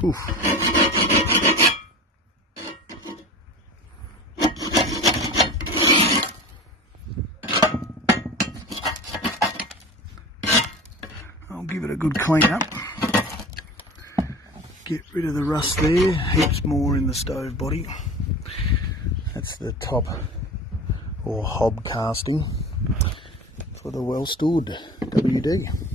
Whew. I'll give it a good clean up. Get rid of the rust there, heaps more in the stove body. That's the top or hob casting for the Wellstood WD.